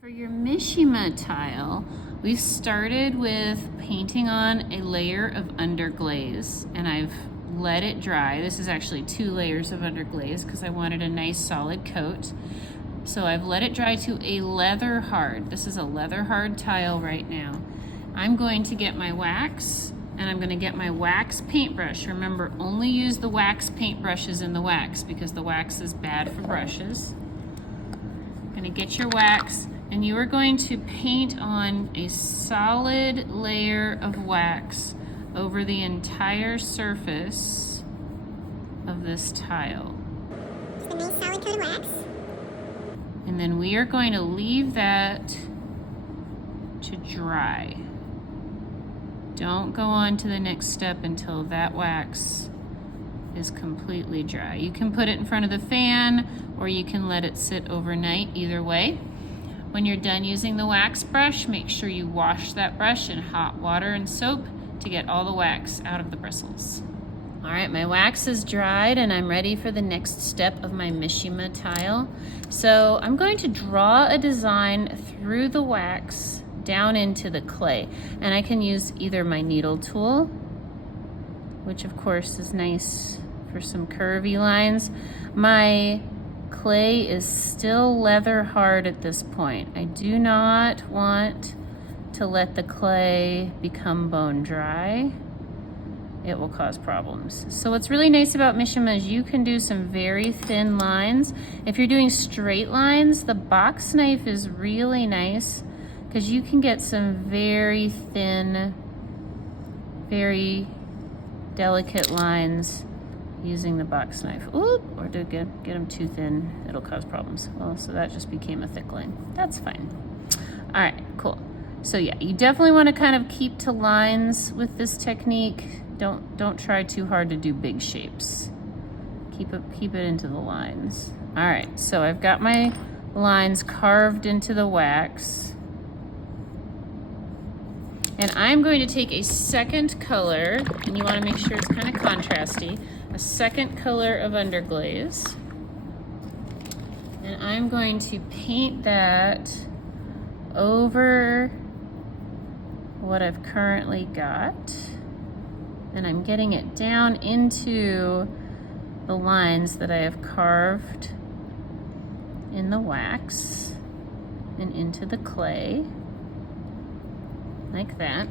For your Mishima tile, we've started with painting on a layer of underglaze, and I've let it dry. This is actually 2 layers of underglaze because I wanted a nice solid coat. So I've let it dry to a leather hard. This is a leather hard tile right now. I'm going to get my wax, and I'm going to get my wax paintbrush. Remember, only use the wax paintbrushes in the wax because the wax is bad for brushes. Going to get your wax, and you are going to paint on a solid layer of wax over the entire surface of this tile. Just a nice solid coat of wax. And then we are going to leave that to dry. Don't go on to the next step until that wax is completely dry. You can put it in front of the fan or you can let it sit overnight, either way. When you're done using the wax brush, make sure you wash that brush in hot water and soap to get all the wax out of the bristles. All right, my wax is dried and I'm ready for the next step of my Mishima tile. So I'm going to draw a design through the wax down into the clay. And I can use either my needle tool, which of course is nice for some curvy lines. My clay is still leather hard at this point. I do not want to let the clay become bone dry. It will cause problems. So what's really nice about Mishima is you can do some very thin lines. If you're doing straight lines, the box knife is really nice because you can get some very thin, very delicate lines using the box knife. Oop, or to get them too thin, it'll cause problems. Well, so that just became a thick line. That's fine. All right, cool. So yeah, you definitely want to kind of keep to lines with this technique. Don't try too hard to do big shapes. Keep it into the lines. All right, so I've got my lines carved into the wax. And I'm going to take a second color, and you want to make sure it's kind of contrasty, a second color of underglaze. And I'm going to paint that over what I've currently got. And I'm getting it down into the lines that I have carved in the wax and into the clay. Like that.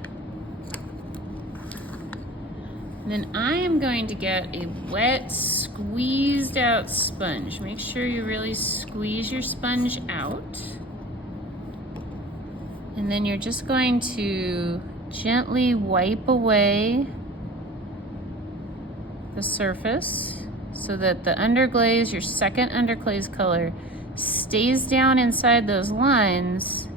And then I am going to get a wet, squeezed out sponge. Make sure you really squeeze your sponge out. And then you're just going to gently wipe away the surface so that the underglaze, your second underglaze color, stays down inside those lines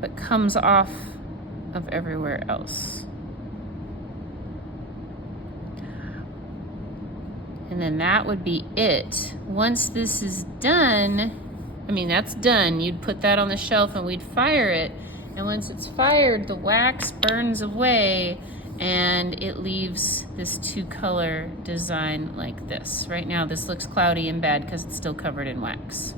but comes off of everywhere else. And then that would be it. Once this is done, that's done, you'd put that on the shelf and we'd fire it. And once it's fired, the wax burns away and it leaves this 2-color design like this. Right now this looks cloudy and bad because it's still covered in wax.